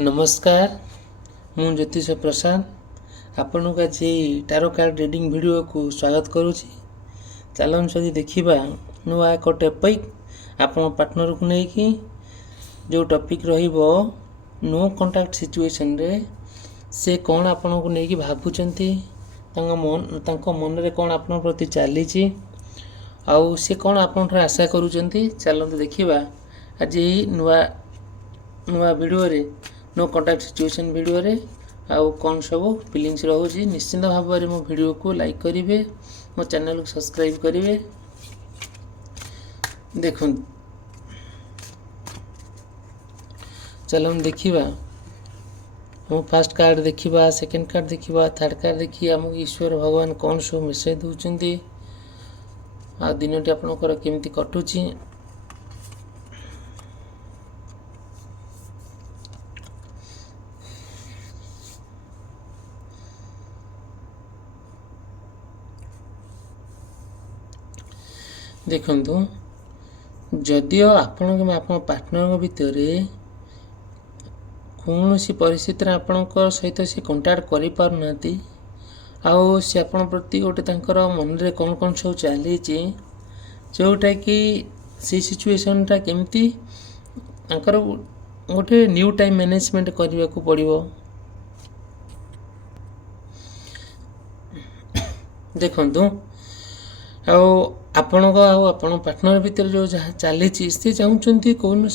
नमस्कार मु ज्योतिष प्रसाद आपण को आज टारो कार्ड रीडिंग वीडियो को स्वागत करुच्ची। चलन जदि देखा नुआ एक टॉपिक आपण पार्टनर को लेकिन जो टॉपिक रहिबो नो कांटेक्ट सिचुएशन रे से कौन आपण को लेकिन भाबुचंती तांको मन रे कौन आपण प्रति चली आउ से कौन आपण आशा करुचंती। चलते देखा आज नुआ नुआ वीडियो रे नो कांटेक्ट सिचुएशन वीडियो रे आउ कौन सब फीलिंग्स रोचे निश्चिंत भाव में मो वीडियो को लाइक करेंगे, मो चैनल को सब्सक्राइब करेंगे। देखो चलो हम देखा हम फर्स्ट कार्ड देखा, सेकंड कार्ड देखा, थर्ड कार्ड देखिए आम ईश्वर भगवान कौन सब मेसेज दौरान आ दिनटी आपंकर केमती कटुची। देखु जदिओ आपण पार्टनर भितर कौन सी परिस्थिति आपण सहित से कंटाक्ट कर पारना आउ सी आपण प्रति गोटे तांकर मन रे कौन कौन सब चली जोटा कि से सिचुएशन टा केमती तांकर गोटे न्यू टाइम मैनेजमेंट करने को पड़ो। देखु आपण पार्टनर भितर जो जहाँ चली से चाहते कौन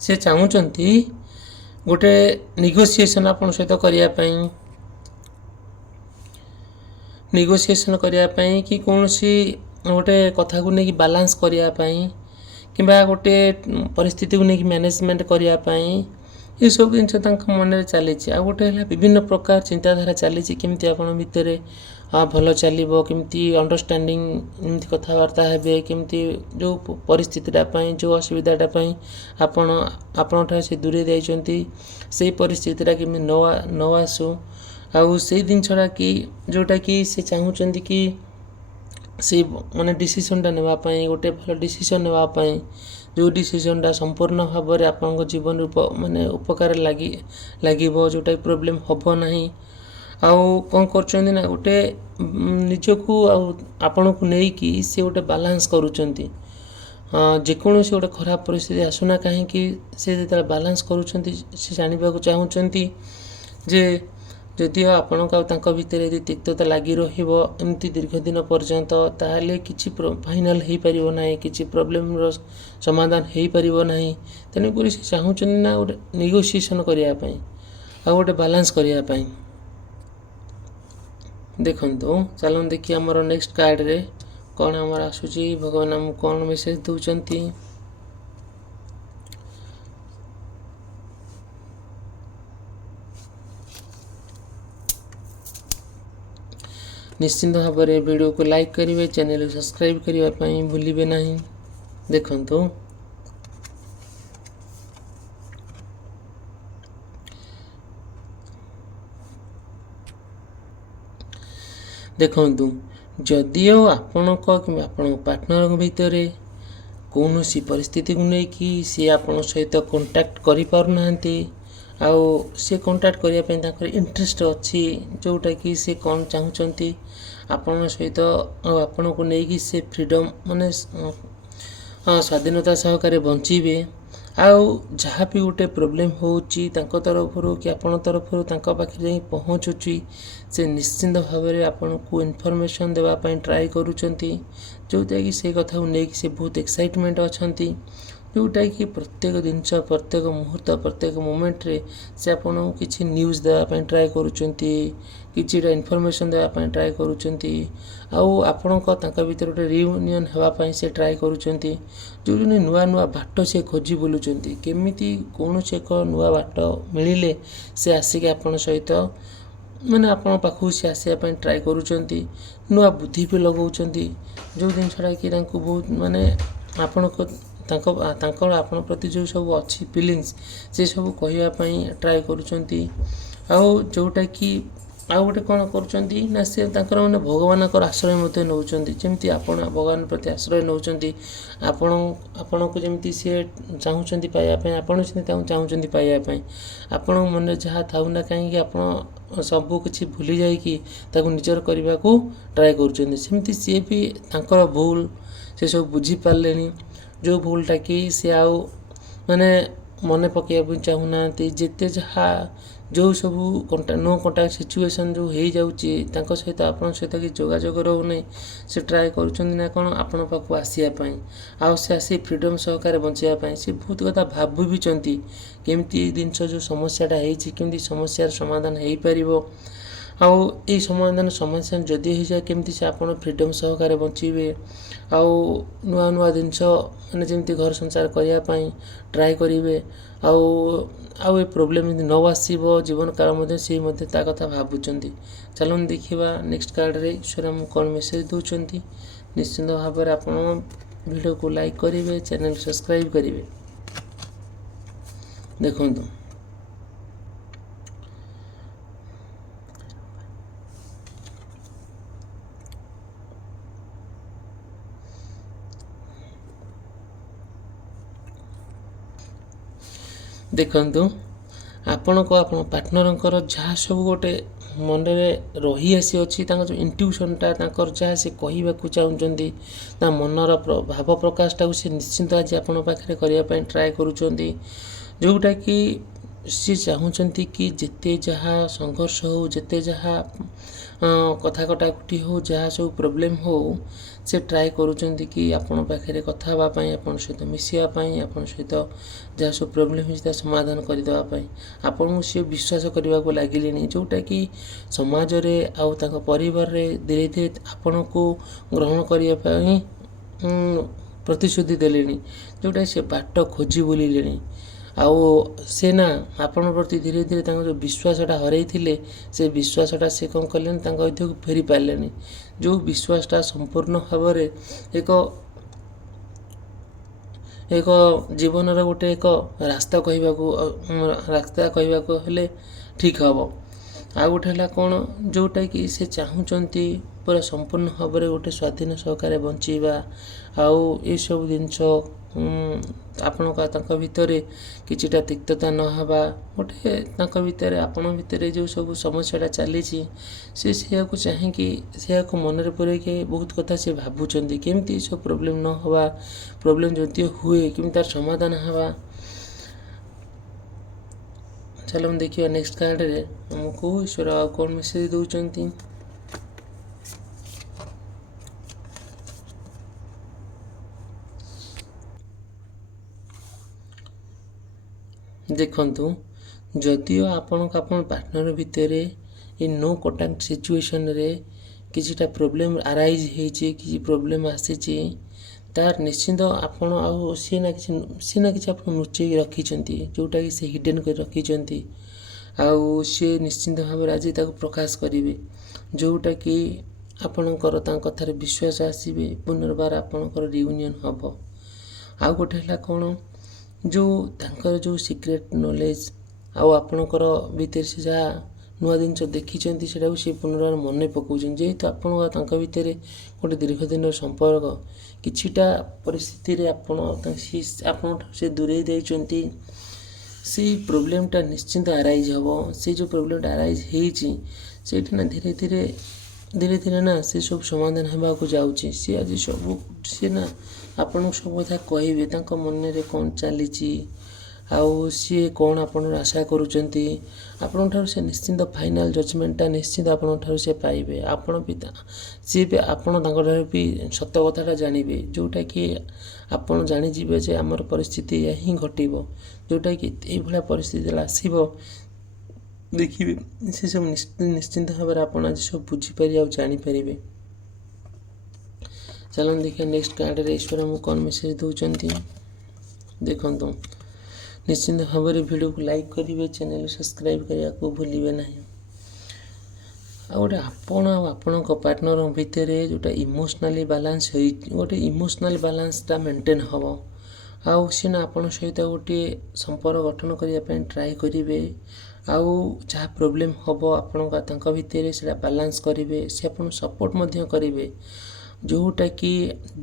से चाहते गोटे निगोसिएशन आपण सहित करने निगोसिएशन करने कि कौन सी गोटे कथा को लेकिन बालांस करने कि गोटे परिस्थिति को लेकिन मैनेजमेंट करने ये सब जिन मन में चली आ गोटे विभिन्न प्रकार चिंताधारा चली केमती आपण भितर भल चलो केमती अंडरस्टैंडिंग एमती कथबार्ता हे केमती जो परिस्थितिटापी जो असुविधाटापी आपण से दूरे जाइंट से परिस्थितिटा केमी न आसू आउ से जिनसा कि जोटा कि से चाहते कि से माने डिसीजनटा नापी गोटे भल डिसीजन नापी जो डिसीजनटा संपूर्ण भाव में आपण जीवन माने उपकार लगे जोटा प्रोब्लेम हम ना आउ कौन कर गोटे निजक आपण को लेकिन से गोटे बालांस करुँच जेकोसी गोटे खराब परिस्थिति आसुना कहीं से जो बालांस करुँच से जानवा चाहते जे जदि आपण भितर यदि तिक्तता लगी रमती दीर्घ दिन पर्यंत ताहले किसी फाइनाल हो पार ना कि प्रोब्लेम समाधान हो पार ना तेणुक से चाहते ना गोटे निगोसिएशन करने आ गोटे बालांस करने। देखु चलो देखिए आमर नेक्स्ट कार्ड रे कौन आमर आसूची भगवान आम कौन मेसेज दौरान। निश्चिंत भाव में वीडियो को लाइक करेंगे, चैनल को सब्सक्राइब करने भूलिए ना। देखु देखु जदिओ आपण पार्टनर भितर कौन सी परिस्थिति को लेकिन सी आपण सहित कांटेक्ट कर पारना आउ से कांटेक्ट करने इंटरेस्ट अच्छी जोटा कि से कौन चाहते आपण सहित आपण को लेकिन से फ्रीडम माने स्वाधीनता सहकारे बंचीबे आउ जहाँ भी गोटे प्रोब्लेम होची तरफ कि आपण तरफ पाखे पहुँचुची से निश्चिंत भाव में आपण को इनफॉरमेशन देवाई ट्राए करुँच जोटा कि से कथा लेकिन से बहुत एक्साइटमेंट अच्छा जोटा कि प्रत्येक जिनस प्रत्येक मुहूर्त प्रत्येक मोमेंट रे से आपन किसी न्यूज़ देवाई ट्राए करुँच किछिटा इनफॉरमेशन देवाई ट्राए करुँच आउ आपण भीतर गोटे रियूनियन होगापाई से ट्राए करुँच जो नुआ नुआ बाट से खोजी बुलूँ केमी कौन से एक नुआ बाट मिले से आसिक आपण सहित मैंने आपण पाखु से आसापी ट्राए करुँच नुआ बुद्धि भी लगाउं जो जिनसा कि बहुत माने आपण आपण प्रति जो सब अच्छी फीलिंग्स से सब कहवाई ट्राए करुँच आउ जोटा कि ଆଉ ଗୋଟେ କ'ଣ କରୁଛନ୍ତି ନା ସେ ତାଙ୍କର ମାନେ ଭଗବାନଙ୍କର ଆଶ୍ରୟ ମଧ୍ୟ ନେଉଛନ୍ତି। ଯେମିତି ଆପଣ ଭଗବାନ ପ୍ରତି ଆଶ୍ରୟ ନେଉଛନ୍ତି, ଆପଣଙ୍କୁ ଯେମିତି ସିଏ ଚାହୁଁଛନ୍ତି ପାଇବା ପାଇଁ, ଆପଣ ସେମିତି ତାଙ୍କୁ ଚାହୁଁଛନ୍ତି ପାଇବା ପାଇଁ। ଆପଣଙ୍କ ମନରେ ଯାହା ଥାଉ ନା କାହିଁକି ଆପଣ ସବୁ କିଛି ଭୁଲି ଯାଇକି ତାକୁ ନିଜର କରିବାକୁ ଟ୍ରାଏ କରୁଛନ୍ତି। ସେମିତି ସିଏ ବି ତାଙ୍କର ଭୁଲ ସେସବୁ ବୁଝିପାରିଲେଣି, ଯେଉଁ ଭୁଲଟା କି ସେ ଆଉ ମାନେ ମନେ ପକାଇବା ପାଇଁ ଚାହୁଁନାହାନ୍ତି। ଯେତେ ଯାହା ଯେଉଁ ସବୁ ନୋ କଣ୍ଟାକ୍ଟ ସିଚୁଏସନ୍ ଯେଉଁ ହେଇଯାଉଛି ତାଙ୍କ ସହିତ ଆପଣଙ୍କ ସହିତ କିଛି ଯୋଗାଯୋଗ ରହୁନାହିଁ, ସେ ଟ୍ରାଏ କରୁଛନ୍ତି ନା କ'ଣ ଆପଣଙ୍କ ପାଖକୁ ଆସିବା ପାଇଁ, ଆଉ ସେ ଆସି ଫ୍ରିଡ଼ମ୍ ସହକାରେ ବଞ୍ଚିବା ପାଇଁ। ସେ ବହୁତ କଥା ଭାବିଛନ୍ତି କେମିତି ଜିନିଷ ଯେଉଁ ସମସ୍ୟାଟା ହେଇଛି କେମିତି ସମସ୍ୟାର ସମାଧାନ ହେଇପାରିବ, ଆଉ ଏଇ ସମାଧାନ ଯଦି ହେଇଯାଏ କେମିତି ସେ ଆପଣ ଫ୍ରିଡ଼ମ୍ ସହକାରେ ବଞ୍ଚିବେ, ଆଉ ନୂଆ ଜିନିଷ ମାନେ ଯେମିତି ଘର ସଂସାର କରିବା ପାଇଁ ଟ୍ରାଏ କରିବେ, ଆଉ ଏ ପ୍ରୋବ୍ଲେମ୍ ଯେମିତି ନ ଆସିବ ଜୀବନ କାଳ ମଧ୍ୟ ସେ ମଧ୍ୟ ତା କଥା ଭାବୁଛନ୍ତି। ଚାଲନ୍ତୁ ଦେଖିବା ନେକ୍ସଟ କାର୍ଡ଼ରେ ଈଶ୍ୱର ଆମକୁ କ'ଣ ମେସେଜ୍ ଦେଉଛନ୍ତି। ନିଶ୍ଚିନ୍ତ ଭାବରେ ଆପଣ ଭିଡ଼ିଓକୁ ଲାଇକ୍ କରିବେ, ଚ୍ୟାନେଲ୍ ସବସ୍କ୍ରାଇବ୍ କରିବେ। ଦେଖନ୍ତୁ ଆପଣ ପାର୍ଟନରଙ୍କର ଯାହା ସବୁ ଗୋଟେ ମନରେ ରହିଆସିଅଛି, ତାଙ୍କର ଯେଉଁ ଇଣ୍ଟ୍ୟୁସନ୍ଟା ତାଙ୍କର ଯାହା ସେ କହିବାକୁ ଚାହୁଁଛନ୍ତି, ତା ମନର ଭାବ ପ୍ରକାଶଟାକୁ ସେ ନିଶ୍ଚିନ୍ତ ଆଜି ଆପଣଙ୍କ ପାଖରେ କରିବା ପାଇଁ ଟ୍ରାଏ କରୁଛନ୍ତି। ଯେଉଁଟାକି ସେ ଚାହୁଁଛନ୍ତି କି ଯେତେ ଯାହା ସଂଘର୍ଷ ହେଉ, ଯେତେ ଯାହା କଥା କଟାକଟି ହେଉ, ଯାହା ସବୁ ପ୍ରୋବ୍ଲେମ୍ ହେଉ, ସେ ଟ୍ରାଏ କରୁଛନ୍ତି କି ଆପଣଙ୍କ ପାଖରେ କଥା ହେବା ପାଇଁ, ଆପଣଙ୍କ ସହିତ ମିଶିବା ପାଇଁ, ଆପଣଙ୍କ ସହିତ ଯାହା ସବୁ ପ୍ରୋବ୍ଲେମ୍ ହେଇଛି ତା ସମାଧାନ କରିଦେବା ପାଇଁ। ଆପଣଙ୍କୁ ସେ ବିଶ୍ୱାସ କରିବାକୁ ଲାଗିଲେଣି, ଯେଉଁଟାକି ସମାଜରେ ଆଉ ତାଙ୍କ ପରିବାରରେ ଧୀରେ ଧୀରେ ଆପଣଙ୍କୁ ଗ୍ରହଣ କରିବା ପାଇଁ ପ୍ରତିଶ୍ରୁତି ଦେଲେଣି, ଯେଉଁଟାକି ସେ ବାଟ ଖୋଜି ବୁଲିଲେଣି। ଆଉ ସେ ନା ଆପଣଙ୍କ ପ୍ରତି ଧୀରେ ଧୀରେ ତାଙ୍କ ଯେଉଁ ବିଶ୍ୱାସଟା ହରାଇଥିଲେ, ସେ ବିଶ୍ୱାସଟା ସେ କ'ଣ କଲେଣି ତାଙ୍କ ମଧ୍ୟକୁ ଫେରି ପାରିଲେଣି। ଯେଉଁ ବିଶ୍ୱାସଟା ସମ୍ପୂର୍ଣ୍ଣ ଭାବରେ ଏକ ଜୀବନର ଗୋଟେ ଏକ ରାସ୍ତା କହିବାକୁ ହେଲେ ଠିକ୍ ହେବ। ଆଉ ଗୋଟେ ହେଲା କ'ଣ, ଯେଉଁଟାକି ସେ ଚାହୁଁଛନ୍ତି ପୁରା ସମ୍ପୂର୍ଣ୍ଣ ଭାବରେ ଗୋଟେ ସ୍ୱାଧୀନ ସହକାରେ ବଞ୍ଚିବା, ଆଉ ଏସବୁ ଜିନିଷ ତାଙ୍କ ଭିତରେ କିଛିଟା ତିକ୍ତତା ନ ହେବା, ଗୋଟେ ତାଙ୍କ ଭିତରେ ଆପଣଙ୍କ ଭିତରେ ଯେଉଁ ସବୁ ସମସ୍ୟାଟା ଚାଲିଛି ସେ ସେଇଆକୁ ଚାହିଁକି ସେଇଆକୁ ମନରେ ପୁରେଇକି ବହୁତ କଥା ସେ ଭାବୁଛନ୍ତି କେମିତି ଏସବୁ ପ୍ରୋବ୍ଲେମ୍ ନ ହେବା, ପ୍ରୋବ୍ଲେମ୍ ଯଦି ହୁଏ କେମିତି ତାର ସମାଧାନ ହେବା। ଚାଲନ୍ତୁ ଦେଖିବା ନେକ୍ସଟ କାର୍ଡ଼ରେ ଆମକୁ ଈଶ୍ୱର ଆଉ କ'ଣ ମେସେଜ୍ ଦେଉଛନ୍ତି। ଦେଖନ୍ତୁ, ଯଦିଓ ଆପଣ ପାର୍ଟନର ଭିତରେ ଏ ନୋ କଣ୍ଟାକ୍ଟ ସିଚୁଏସନ୍ରେ କିଛିଟା ପ୍ରୋବ୍ଲେମ୍ ଆରାଇଜ୍ ହେଇଛି, କିଛି ପ୍ରୋବ୍ଲେମ୍ ଆସିଛି, ତାର ନିଶ୍ଚିନ୍ତ ଆପଣ ଆଉ ସିଏ ନା କିଛି ଆପଣ ଲୁଚେଇକି ରଖିଛନ୍ତି, ଯେଉଁଟାକି ସେ ହିଡ଼େନ୍ କରି ରଖିଛନ୍ତି, ଆଉ ସିଏ ନିଶ୍ଚିନ୍ତ ଭାବରେ ଆଜି ତାକୁ ପ୍ରକାଶ କରିବେ, ଯେଉଁଟାକି ଆପଣଙ୍କର ତାଙ୍କ କଥାରେ ବିଶ୍ୱାସ ଆସିବେ, ପୁନର୍ବାର ଆପଣଙ୍କର ରିୟୁନିଅନ୍ ହେବ। ଆଉ ଗୋଟେ ହେଲା କ'ଣ, ତାଙ୍କର ଯେଉଁ ସିକ୍ରେଟ୍ ନଲେଜ୍ ଆଉ ଆପଣଙ୍କର ଭିତରେ ସେ ଯାହା ନୂଆ ଜିନିଷ ଦେଖିଛନ୍ତି ସେଟାକୁ ସେ ପୁନର୍ବାର ମନେ ପକାଉଛନ୍ତି। ଯେହେତୁ ଆପଣ ତାଙ୍କ ଭିତରେ ଗୋଟେ ଦୀର୍ଘ ଦିନର ସମ୍ପର୍କ, କିଛିଟା ପରିସ୍ଥିତିରେ ଆପଣଙ୍କଠାରୁ ସେ ଦୂରେଇ ଦେଇଛନ୍ତି, ସେଇ ପ୍ରୋବ୍ଲେମ୍ଟା ନିଶ୍ଚିନ୍ତ ଆରାଇଜ୍ ହେବ। ସେଇ ଯେଉଁ ପ୍ରୋବ୍ଲେମ୍ଟା ଆରାଇଜ୍ ହେଇଛି ସେଇଠି ନା ଧୀରେ ଧୀରେ ନା ସେ ସବୁ ସମାଧାନ ହେବାକୁ ଯାଉଛି। ସିଏ ନା ଆପଣଙ୍କୁ ସବୁ କଥା କହିବେ, ତାଙ୍କ ମନରେ କ'ଣ ଚାଲିଛି, ଆଉ ସିଏ କ'ଣ ଆପଣଙ୍କର ଆଶା କରୁଛନ୍ତି। ଆପଣଙ୍କଠାରୁ ସେ ନିଶ୍ଚିନ୍ତ ଫାଇନାଲ୍ ଜଜମେଣ୍ଟଟା ନିଶ୍ଚିନ୍ତ ଆପଣଙ୍କଠାରୁ ସେ ପାଇବେ। ଆପଣ ତାଙ୍କଠାରୁ ବି ସତ କଥାଟା ଜାଣିବେ, ଯେଉଁଟାକି ଆପଣ ଜାଣିଯିବେ ଯେ ଆମର ପରିସ୍ଥିତି ଏହା ହିଁ ଘଟିବ, ଯେଉଁଟାକି ଏଇଭଳିଆ ପରିସ୍ଥିତି ଆସିବ ଦେଖିବେ ସେସବୁ ନିଶ୍ଚିନ୍ତ ଭାବରେ ଆପଣ ଆଜି ସବୁ ବୁଝିପାରିବେ ଆଉ ଜାଣିପାରିବେ। ଚାଲନ୍ତୁ ଦେଖିବା ନେକ୍ସଟ କାର୍ଡ଼ରେ ଈଶ୍ୱର ଆମକୁ କ'ଣ ମେସେଜ୍ ଦେଉଛନ୍ତି। ଦେଖନ୍ତୁ, ନିଶ୍ଚିନ୍ତ ଭାବରେ ଭିଡ଼ିଓକୁ ଲାଇକ୍ କରିବେ, ଚ୍ୟାନେଲ୍ ସବସ୍କ୍ରାଇବ୍ କରିବାକୁ ଭୁଲିବେ ନାହିଁ। ଆଉ ଗୋଟେ ଆପଣ ଆଉ ଆପଣଙ୍କ ପାର୍ଟନରଙ୍କ ଭିତରେ ଗୋଟେ ଇମୋସନାଲି ବାଲାନ୍ସଟା ମେଣ୍ଟେନ୍ ହେବ। ଆଉ ସିଏ ନା ଆପଣଙ୍କ ସହିତ ଗୋଟିଏ ସମ୍ପର୍କ ଗଠନ କରିବା ପାଇଁ ଟ୍ରାଏ କରିବେ। ଆଉ ଯାହା ପ୍ରୋବ୍ଲେମ୍ ହେବ ତାଙ୍କ ଭିତରେ ସେଇଟା ବାଲାନ୍ସ କରିବେ। ସେ ଆପଣଙ୍କୁ ସପୋର୍ଟ ମଧ୍ୟ କରିବେ। ଯେଉଁଟାକି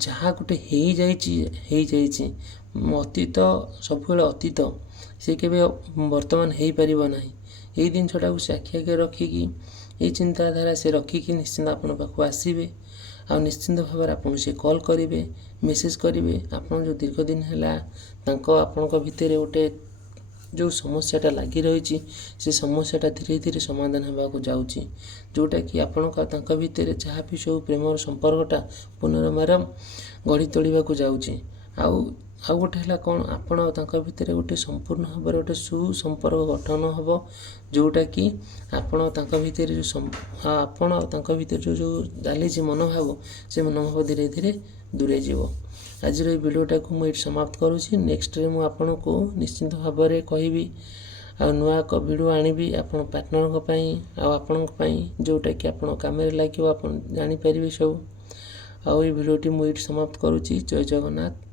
ଯାହା ଗୋଟେ ହେଇଯାଇଛି ଅତୀତ ସବୁବେଳେ ଅତୀତ, ସେ କେବେ ବର୍ତ୍ତମାନ ହେଇପାରିବ ନାହିଁ। ଏଇ ଜିନିଷଟାକୁ ସେ ଆଖି ଆଗରେ ରଖିକି, ଏଇ ଚିନ୍ତାଧାରା ସେ ରଖିକି ନିଶ୍ଚିନ୍ତ ଆପଣଙ୍କ ପାଖକୁ ଆସିବେ। ଆଉ ନିଶ୍ଚିନ୍ତ ଭାବରେ ଆପଣଙ୍କୁ ସେ କଲ୍ କରିବେ, ମେସେଜ୍ କରିବେ। ଆପଣ ଯେଉଁ ଦୀର୍ଘ ଦିନ ହେଲା ଆପଣଙ୍କ ଭିତରେ ଗୋଟେ ଯେଉଁ ସମସ୍ୟାଟା ଲାଗି ରହିଛି, ସେ ସମସ୍ୟାଟା ଧୀରେ ଧୀରେ ସମାଧାନ ହେବାକୁ ଯାଉଛି। ଯେଉଁଟାକି ତାଙ୍କ ଭିତରେ ଯାହା ବି ସବୁ ପ୍ରେମର ସମ୍ପର୍କଟା ପୁନର୍ବାର ଗଢ଼ି ତୋଳିବାକୁ ଯାଉଛି। ଆଉ ଗୋଟେ ହେଲା କ'ଣ, ଆପଣ ତାଙ୍କ ଭିତରେ ଗୋଟେ ସମ୍ପୂର୍ଣ୍ଣ ଭାବରେ ଗୋଟେ ସୁସମ୍ପର୍କ ଗଠନ ହେବ। ଯେଉଁଟାକି ତାଙ୍କ ଭିତରେ ତାଙ୍କ ଭିତରେ ଯେଉଁ ଚାଲିଛି ମନୋଭାବ, ସେ ମନୋଭାବ ଧୀରେ ଧୀରେ ଦୂରେଇ ଯିବ। ଆଜିର ଏହି ଭିଡ଼ିଓଟାକୁ ମୁଁ ଏଇଠି ସମାପ୍ତ କରୁଛି। ନେକ୍ସଟରେ ମୁଁ ଆପଣଙ୍କୁ ନିଶ୍ଚିନ୍ତ ଭାବରେ କହିବି, ଆଉ ନୂଆ ଏକ ଭିଡ଼ିଓ ଆଣିବି ଆପଣ ପାର୍ଟନରଙ୍କ ପାଇଁ ଆଉ ଆପଣଙ୍କ ପାଇଁ, ଯେଉଁଟାକି ଆପଣଙ୍କ କାମରେ ଲାଗିବ, ଆପଣ ଜାଣିପାରିବେ ସବୁ। ଆଉ ଏଇ ଭିଡ଼ିଓଟି ମୁଁ ଏଇଠି ସମାପ୍ତ କରୁଛି। ଜୟ ଜଗନ୍ନାଥ।